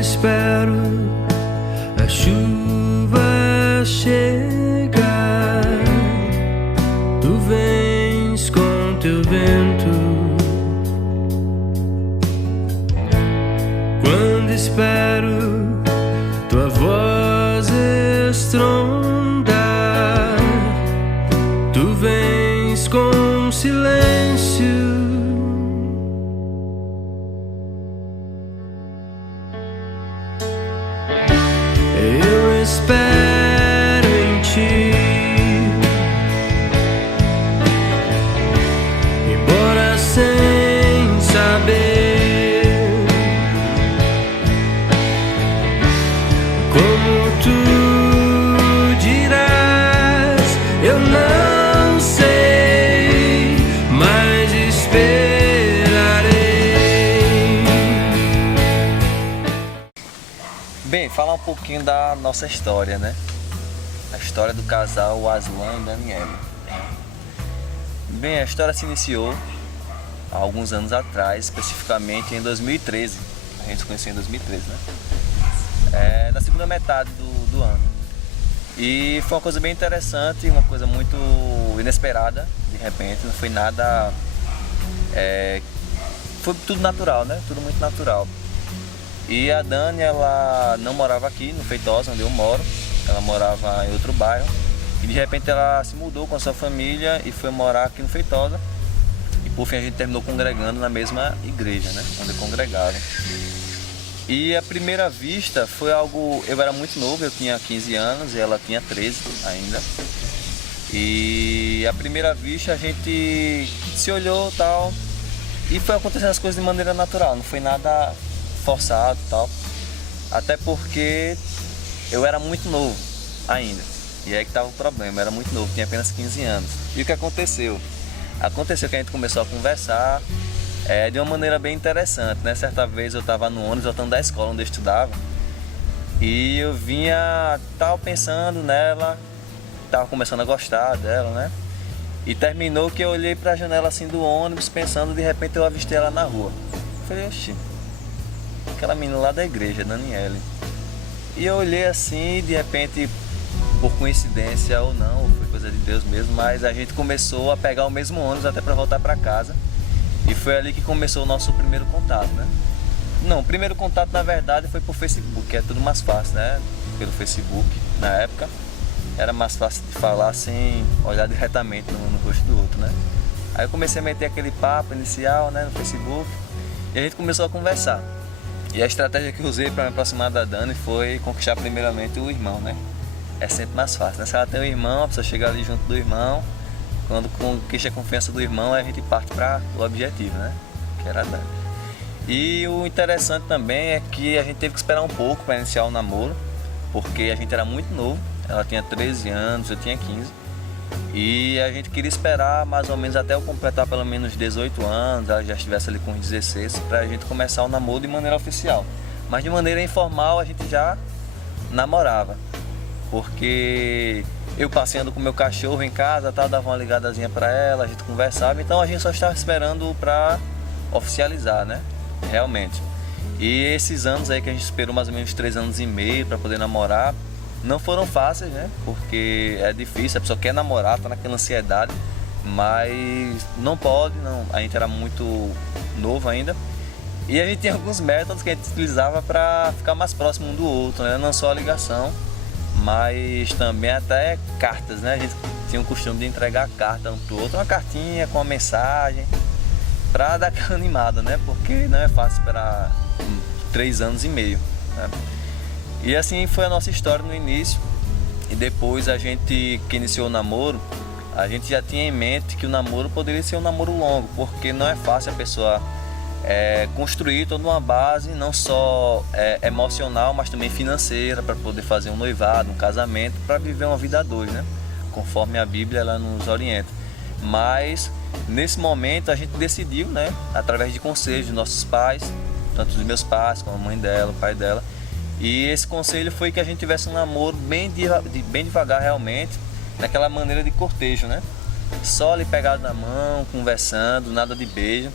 espero a chuva chegar, tu vens com teu vento. Quando espero tua voz estrondar, tu vens com silêncio. Eu espero em ti, embora sem saber como tu dirás. Eu não sei, mas esperarei. Bem, falar um pouquinho da nossa história, né? A história do casal Aslan e Daniele. Bem, a história se iniciou há alguns anos atrás, especificamente em 2013. A gente se conheceu em 2013, né? Na segunda metade do ano. E foi uma coisa bem interessante, uma coisa muito inesperada, de repente, não foi nada... Foi tudo natural, né? Tudo muito natural. E a Dani, ela não morava aqui no Feitosa, onde eu moro, ela morava em outro bairro. E de repente ela se mudou com a sua família e foi morar aqui no Feitosa. E por fim a gente terminou congregando na mesma igreja, né? Onde congregaram. E a primeira vista foi algo... Eu era muito novo, eu tinha 15 anos e ela tinha 13 ainda. E a primeira vista a gente se olhou e tal. E foi acontecendo as coisas de maneira natural, não foi nada forçado e tal. Até porque eu era muito novo ainda. E aí que estava o problema, eu era muito novo, tinha apenas 15 anos. E o que aconteceu? Aconteceu que a gente começou a conversar de uma maneira bem interessante, né? Certa vez eu estava no ônibus voltando da escola onde eu estudava e eu tava pensando nela, tava começando a gostar dela, né? E terminou que eu olhei para a janela assim do ônibus pensando, de repente eu avistei ela na rua. Falei, oxi, aquela menina lá da igreja, Daniele. E eu olhei assim e de repente, por coincidência ou não, ou foi coisa de Deus mesmo, mas a gente começou a pegar o mesmo ônibus até para voltar para casa. E foi ali que começou o nosso primeiro contato, né? Não, o primeiro contato na verdade foi por Facebook, que é tudo mais fácil, né? Pelo Facebook, na época, era mais fácil de falar sem olhar diretamente no rosto do outro, né? Aí eu comecei a meter aquele papo inicial, né, no Facebook, e a gente começou a conversar. E a estratégia que eu usei para me aproximar da Dani foi conquistar primeiramente o irmão, né? É sempre mais fácil, né? Se ela tem um irmão, a pessoa chega ali junto do irmão. Quando conquista a confiança do irmão, a gente parte para o objetivo, né? Que era a Dani. E o interessante também é que a gente teve que esperar um pouco para iniciar o namoro, porque a gente era muito novo, ela tinha 13 anos, eu tinha 15. E a gente queria esperar mais ou menos até eu completar pelo menos 18 anos, ela já estivesse ali com 16, para a gente começar o namoro de maneira oficial. Mas de maneira informal a gente já namorava, porque eu passeando com o meu cachorro em casa, tá, dava uma ligadazinha para ela, a gente conversava, então a gente só estava esperando para oficializar, né? Realmente. E esses anos aí que a gente esperou mais ou menos 3 anos e meio para poder namorar, não foram fáceis, né? Porque é difícil, a pessoa quer namorar, tá naquela ansiedade, mas não pode, não. A gente era muito novo ainda. E a gente tinha alguns métodos que a gente utilizava para ficar mais próximo um do outro, né? Não só a ligação, mas também até cartas, né? A gente tinha o costume de entregar carta um pro outro, uma cartinha com uma mensagem, para dar aquela animada, né? Porque não é fácil esperar 3 anos e meio, né? E assim foi a nossa história no início. E depois a gente, que iniciou o namoro, a gente já tinha em mente que o namoro poderia ser um namoro longo, porque não é fácil a pessoa construir toda uma base, não só emocional, mas também financeira, para poder fazer um noivado, um casamento, para viver uma vida a dois, né? Conforme a Bíblia ela nos orienta. Mas nesse momento a gente decidiu, né, através de conselhos de nossos pais, tanto dos meus pais como a mãe dela, o pai dela, e esse conselho foi que a gente tivesse um namoro bem devagar realmente, naquela maneira de cortejo, né? Só ali pegado na mão, conversando, nada de beijo.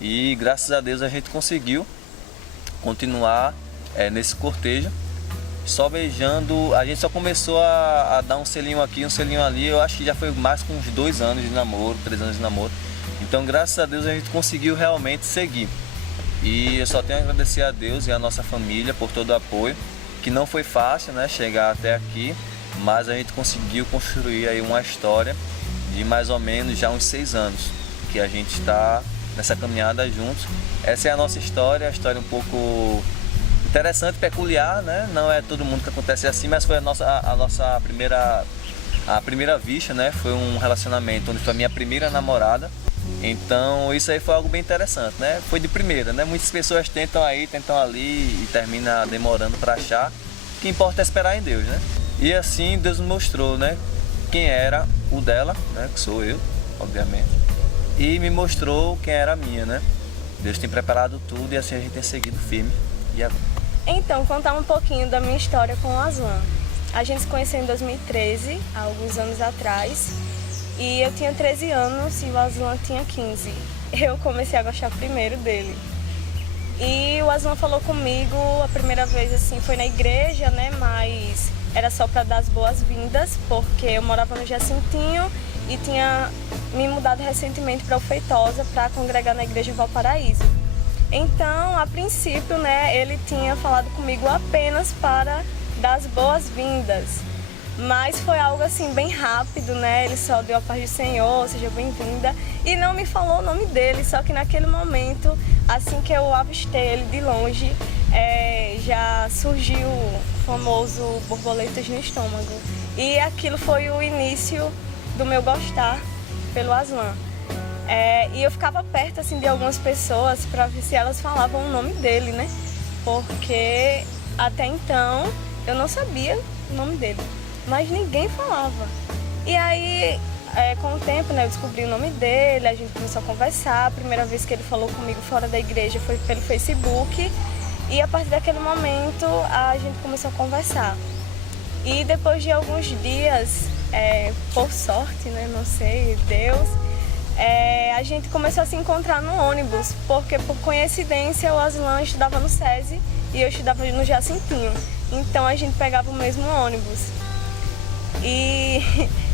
E graças a Deus a gente conseguiu continuar nesse cortejo, só beijando. A gente só começou a dar um selinho aqui, um selinho ali. Eu acho que já foi mais com uns 2 anos de namoro, 3 anos de namoro. Então, graças a Deus, a gente conseguiu realmente seguir. E eu só tenho a agradecer a Deus e a nossa família por todo o apoio, que não foi fácil, né, chegar até aqui, mas a gente conseguiu construir aí uma história de mais ou menos já uns 6 anos que a gente está nessa caminhada juntos. Essa é a nossa história, a história um pouco interessante, peculiar, né? Não é todo mundo que acontece assim, mas foi a nossa primeira vista, né? Foi um relacionamento onde foi a minha primeira namorada. Então isso aí foi algo bem interessante, né? Foi de primeira, né? Muitas pessoas tentam aí, tentam ali e termina demorando para achar. O que importa é esperar em Deus, né? E assim Deus nos mostrou, né? Quem era o dela, né? Que sou eu, obviamente. E me mostrou quem era a minha, né? Deus tem preparado tudo e assim a gente tem seguido firme. E agora? Então, contar um pouquinho da minha história com o Aslan. A gente se conheceu em 2013, há alguns anos atrás. E eu tinha 13 anos e o Aslan tinha 15. Eu comecei a gostar primeiro dele. E o Aslan falou comigo a primeira vez assim, foi na igreja, né? Mas era só para dar as boas-vindas, porque eu morava no Jacintinho e tinha me mudado recentemente para o Feitosa para congregar na igreja Valparaíso. Então, a princípio, né, ele tinha falado comigo apenas para dar as boas-vindas. Mas foi algo assim bem rápido, né? Ele só deu a paz do Senhor, seja bem-vinda. E não me falou o nome dele, só que naquele momento, assim que eu avistei ele de longe, já surgiu o famoso borboletas no estômago. E aquilo foi o início do meu gostar pelo Aslan. E eu ficava perto assim de algumas pessoas para ver se elas falavam o nome dele, né? Porque até então eu não sabia o nome dele, mas ninguém falava. E aí, com o tempo, né, eu descobri o nome dele, a gente começou a conversar. A primeira vez que ele falou comigo fora da igreja foi pelo Facebook. E a partir daquele momento a gente começou a conversar. E depois de alguns dias, por sorte, né, não sei, Deus, a gente começou a se encontrar no ônibus, porque por coincidência o Aslan estudava no SESI e eu estudava no Jacintinho. Então a gente pegava o mesmo ônibus. E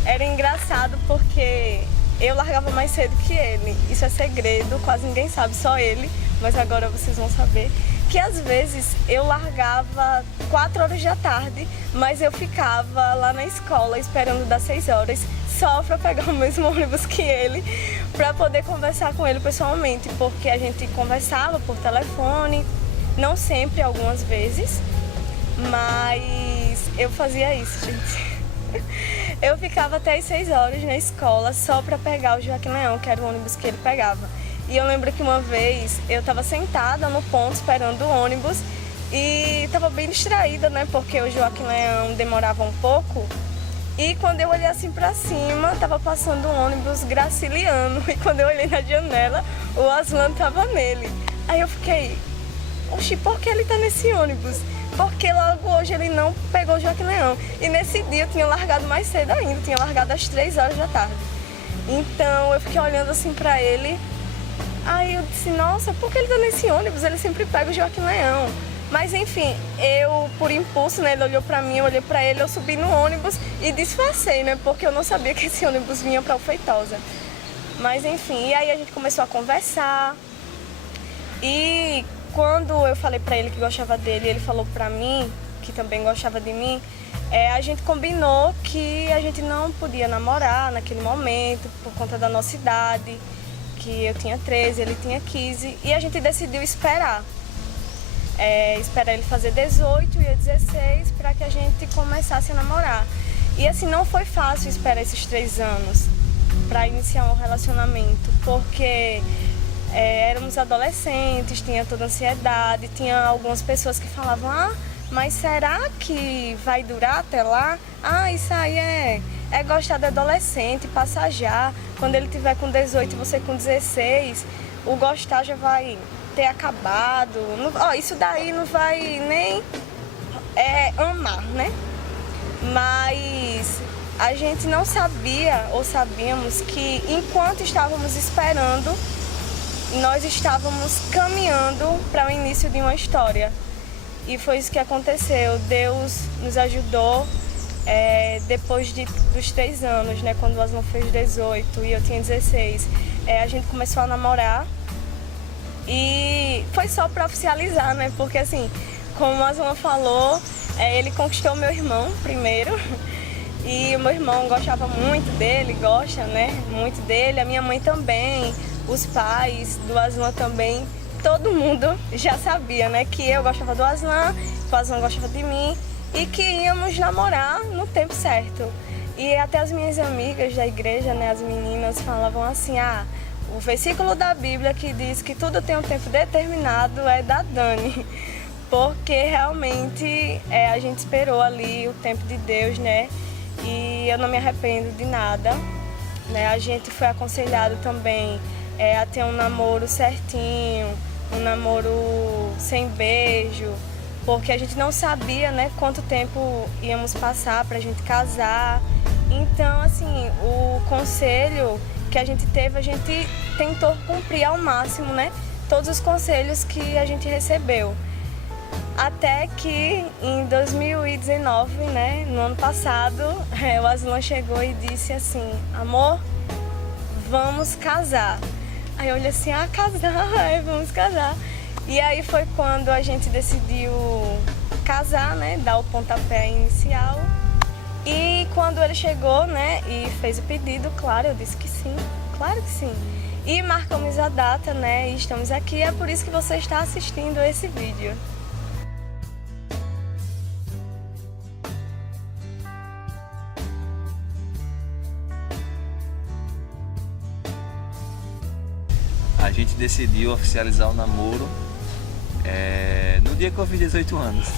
era engraçado porque eu largava mais cedo que ele. Isso é segredo, quase ninguém sabe, só ele, mas agora vocês vão saber. Que às vezes eu largava 4 horas da tarde, mas eu ficava lá na escola esperando das 6 horas, só para pegar o mesmo ônibus que ele, para poder conversar com ele pessoalmente, porque a gente conversava por telefone, não sempre, algumas vezes, mas eu fazia isso, gente. Eu ficava até as 6 horas na escola só para pegar o Joaquim Leão, que era o ônibus que ele pegava. E eu lembro que uma vez eu estava sentada no ponto esperando o ônibus e estava bem distraída, né? Porque o Joaquim Leão demorava um pouco. E quando eu olhei assim para cima, estava passando um ônibus graciliano. E quando eu olhei na janela, o Aslan estava nele. Aí eu fiquei, oxi, por que ele está nesse ônibus? Porque logo hoje ele não pegou o Joaquim Leão. E nesse dia eu tinha largado mais cedo ainda, tinha largado às 3 horas da tarde. Então eu fiquei olhando assim para ele. Aí eu disse, nossa, por que ele tá nesse ônibus? Ele sempre pega o Joaquim Leão. Mas enfim, eu, por impulso, né, ele olhou pra mim, eu olhei pra ele, eu subi no ônibus e disfarcei, né, porque eu não sabia que esse ônibus vinha pra Feitosa. Mas enfim, e aí a gente começou a conversar. E quando eu falei pra ele que gostava dele, ele falou pra mim que também gostava de mim, a gente combinou que a gente não podia namorar naquele momento, por conta da nossa idade, que eu tinha 13, ele tinha 15, e a gente decidiu esperar. Esperar ele fazer 18 e eu 16 para que a gente começasse a namorar. E assim, não foi fácil esperar esses 3 anos para iniciar um relacionamento, porque éramos adolescentes, tinha toda a ansiedade, tinha algumas pessoas que falavam, mas será que vai durar até lá? Isso aí é gostar de adolescente, passar já. Quando ele tiver com 18 e você com 16, o gostar já vai ter acabado. Isso daí não vai nem amar, né? Mas a gente não sabia ou sabíamos que enquanto estávamos esperando, nós estávamos caminhando para o início de uma história. E foi isso que aconteceu. Deus nos ajudou depois dos 3 anos, né? Quando o Aslan fez 18 e eu tinha 16. A gente começou a namorar e foi só para oficializar, né? Porque assim, como o Aslan falou, ele conquistou meu irmão primeiro. E o meu irmão gostava muito dele, gosta, né? Muito dele. A minha mãe também, os pais do Aslan também. Todo mundo já sabia, né? Que eu gostava do Aslan, que o Aslan gostava de mim e que íamos namorar no tempo certo. E até as minhas amigas da igreja, né? As meninas falavam assim, o versículo da Bíblia que diz que tudo tem um tempo determinado é da Dani. Porque realmente a gente esperou ali o tempo de Deus, né? E eu não me arrependo de nada, né? A gente foi aconselhado também a ter um namoro certinho, um namoro sem beijo, porque a gente não sabia, né, quanto tempo íamos passar pra gente casar. Então, assim, o conselho que a gente teve, a gente tentou cumprir ao máximo, né? Todos os conselhos que a gente recebeu. Até que em 2019, né, no ano passado, o Aslan chegou e disse assim, amor, vamos casar. Aí eu olhei assim, casar, vamos casar. E aí foi quando a gente decidiu casar, né, dar o pontapé inicial. E quando ele chegou, né, e fez o pedido, claro, eu disse que sim, claro que sim. E marcamos a data, né, e estamos aqui, é por isso que você está assistindo esse vídeo. A gente decidiu oficializar o namoro no dia que eu fiz 18 anos.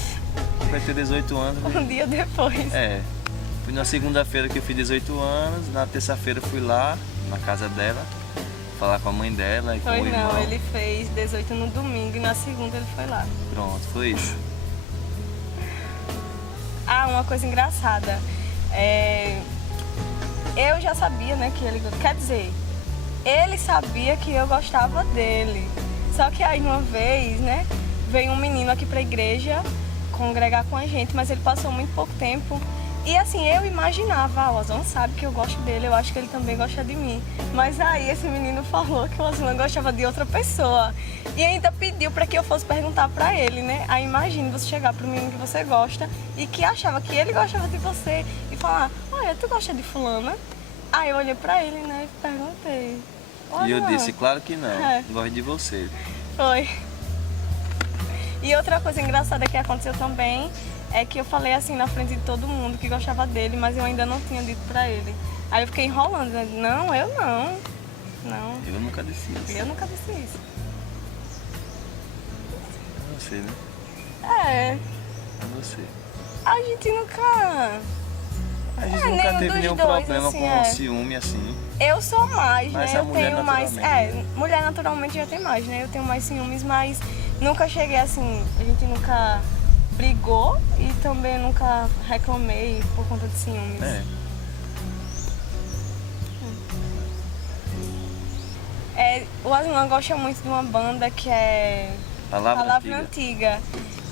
Vai ter 18 anos. Um dia depois. Fui na segunda-feira que eu fiz 18 anos, na terça-feira fui lá, na casa dela, falar com a mãe dela e com o irmão. Não, ele fez 18 no domingo e na segunda ele foi lá. Pronto, foi isso. Uma coisa engraçada. Eu já sabia, né, que ele... Quer dizer, ele sabia que eu gostava dele. Só que aí uma vez, né, veio um menino aqui pra igreja congregar com a gente, mas ele passou muito pouco tempo. E assim, eu imaginava, o Aslan sabe que eu gosto dele, eu acho que ele também gosta de mim. Mas aí esse menino falou que o Aslan gostava de outra pessoa. E ainda pediu pra que eu fosse perguntar pra ele, né? Aí imagine você chegar pro menino que você gosta e que achava que ele gostava de você e falar, olha, tu gosta de fulana? Aí eu olhei pra ele, né, e perguntei. E eu disse, claro que não, gosto de você. Foi. E outra coisa engraçada que aconteceu também é que eu falei assim na frente de todo mundo que gostava dele, mas eu ainda não tinha dito pra ele. Aí eu fiquei enrolando, né? Não, eu não. Não. Eu nunca disse isso. Eu nunca disse isso. É você, né? É. É você. A gente nunca... A gente nunca teve nenhum problema assim, com ciúme assim. Eu sou mais, mas né? a Eu mulher tenho mais. naturalmente. Mulher naturalmente já tem mais, né? Eu tenho mais ciúmes, mas nunca cheguei assim. A gente nunca brigou e também nunca reclamei por conta de ciúmes. O Aslan gosta muito de uma banda que é Palavra Antiga.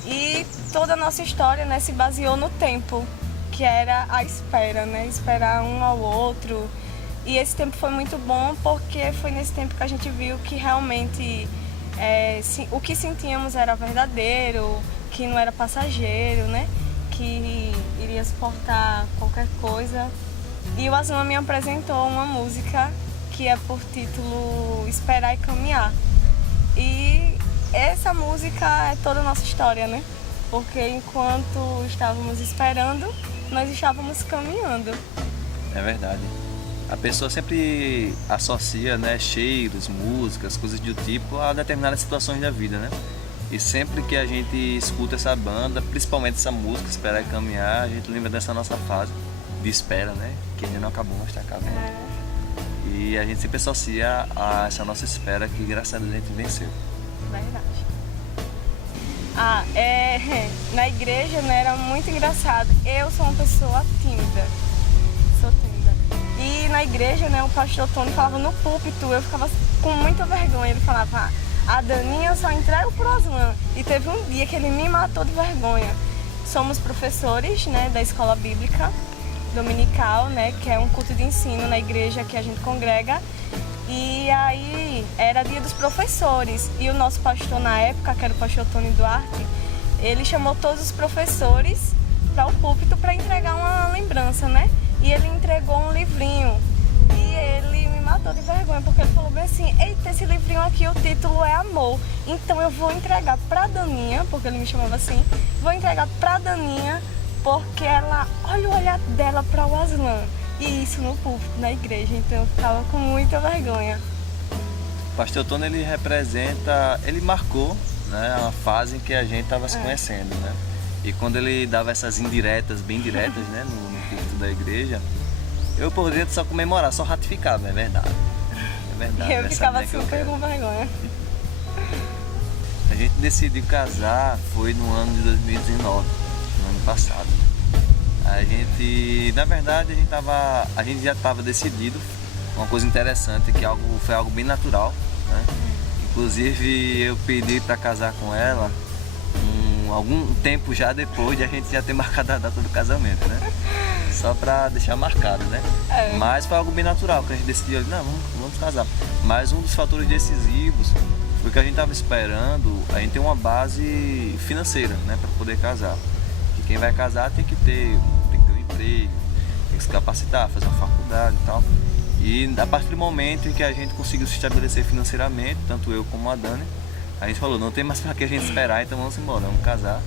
E toda a nossa história, né, se baseou no tempo, que era a espera, né? Esperar um ao outro. E esse tempo foi muito bom porque foi nesse tempo que a gente viu que realmente o que sentíamos era verdadeiro, que não era passageiro, né? Que iria suportar qualquer coisa. E o Aslan me apresentou uma música que é por título Esperar e Caminhar. E essa música é toda a nossa história, né? Porque enquanto estávamos esperando, nós estávamos caminhando. É verdade. A pessoa sempre associa, né, cheiros, músicas, coisas do tipo a determinadas situações da vida, né? E sempre que a gente escuta essa banda, principalmente essa música, Esperar e Caminhar, a gente lembra dessa nossa fase de espera, né? Que ainda não acabou, mas está acabando. E a gente sempre associa a essa nossa espera que, graças a Deus, a gente venceu. Verdade. Na igreja, né, era muito engraçado. Eu sou uma pessoa tímida. Sou tímida. E na igreja, né, o pastor Tony falava no púlpito, eu ficava com muita vergonha. Ele falava, a Daninha só entrega pro Aslan. E teve teve um dia que ele me matou de vergonha. Somos professores, né, da escola bíblica dominical, né, que é um culto de ensino na igreja que a gente congrega. E aí era dia dos professores e o nosso pastor na época, que era o pastor Tony Duarte, ele chamou todos os professores para o púlpito para entregar uma lembrança, né? E ele entregou um livrinho e ele me matou de vergonha porque ele falou bem assim: eita, esse livrinho aqui, o título é Amor, então eu vou entregar para Daninha, porque ele me chamava assim, vou entregar para Daninha porque ela, olha o olhar dela para o Aslan. E isso no púlpito, na igreja, então eu ficava com muita vergonha. O pastor Tony, ele representa, ele marcou, né, a fase em que a gente estava se conhecendo, né? E quando ele dava essas indiretas, bem diretas, né, no púlpito da igreja, eu poderia só comemorar, só ratificava, é verdade. É verdade. E eu ficava super com vergonha. A gente decidiu casar foi no ano de 2019, no ano passado. A gente, na verdade, a gente já estava decidido. Uma coisa interessante que foi algo bem natural, né? Inclusive eu pedi para casar com ela algum tempo já depois de a gente já ter marcado a data do casamento, né? Só para deixar marcado, né? Mas foi algo bem natural que a gente decidiu, não, vamos casar. Mas um dos fatores decisivos foi que a gente estava esperando a gente ter uma base financeira, né, para poder casar. E quem vai casar tem que ter um emprego, tem que se capacitar, fazer uma faculdade e tal. E a partir do momento em que a gente conseguiu se estabelecer financeiramente, tanto eu como a Dani, a gente falou, não tem mais para que a gente esperar, então vamos embora, vamos casar.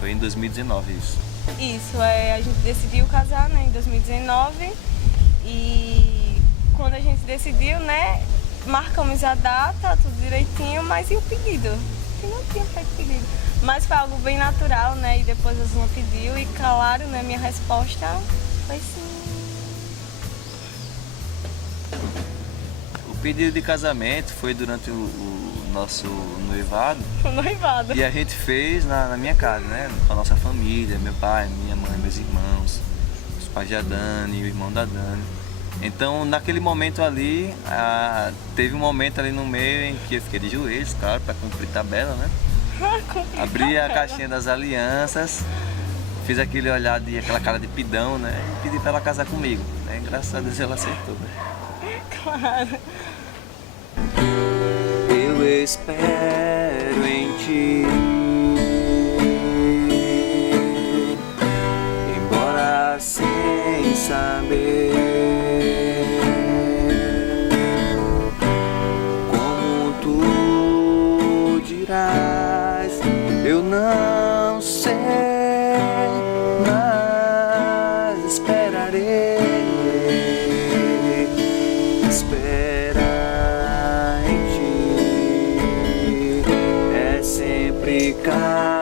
Foi em 2019 isso. Isso, a gente decidiu casar, né, em 2019 e quando a gente decidiu, né, marcamos a data, tudo direitinho, mas e o pedido? Eu não tinha feito pedido. Mas foi algo bem natural, né, e depois a Aslan pediu e claro, né, minha resposta foi sim. O pedido de casamento foi durante o nosso noivado. O noivado. E a gente fez na minha casa, né? Com a nossa família, meu pai, minha mãe, meus irmãos, os pais da Dani, o irmão da Dani. Então, naquele momento ali, teve um momento ali no meio em que eu fiquei de joelhos, claro, para cumprir tabela, né? Abri a caixinha das alianças, fiz aquele olhar aquela cara de pidão, né? E pedi para ela casar comigo, né? Graças a Deus ela aceitou, né? Claro. Eu espero em ti, embora sem saber como tu dirás, eu não sei, mas esperarei. Esperar em ti é sempre cá.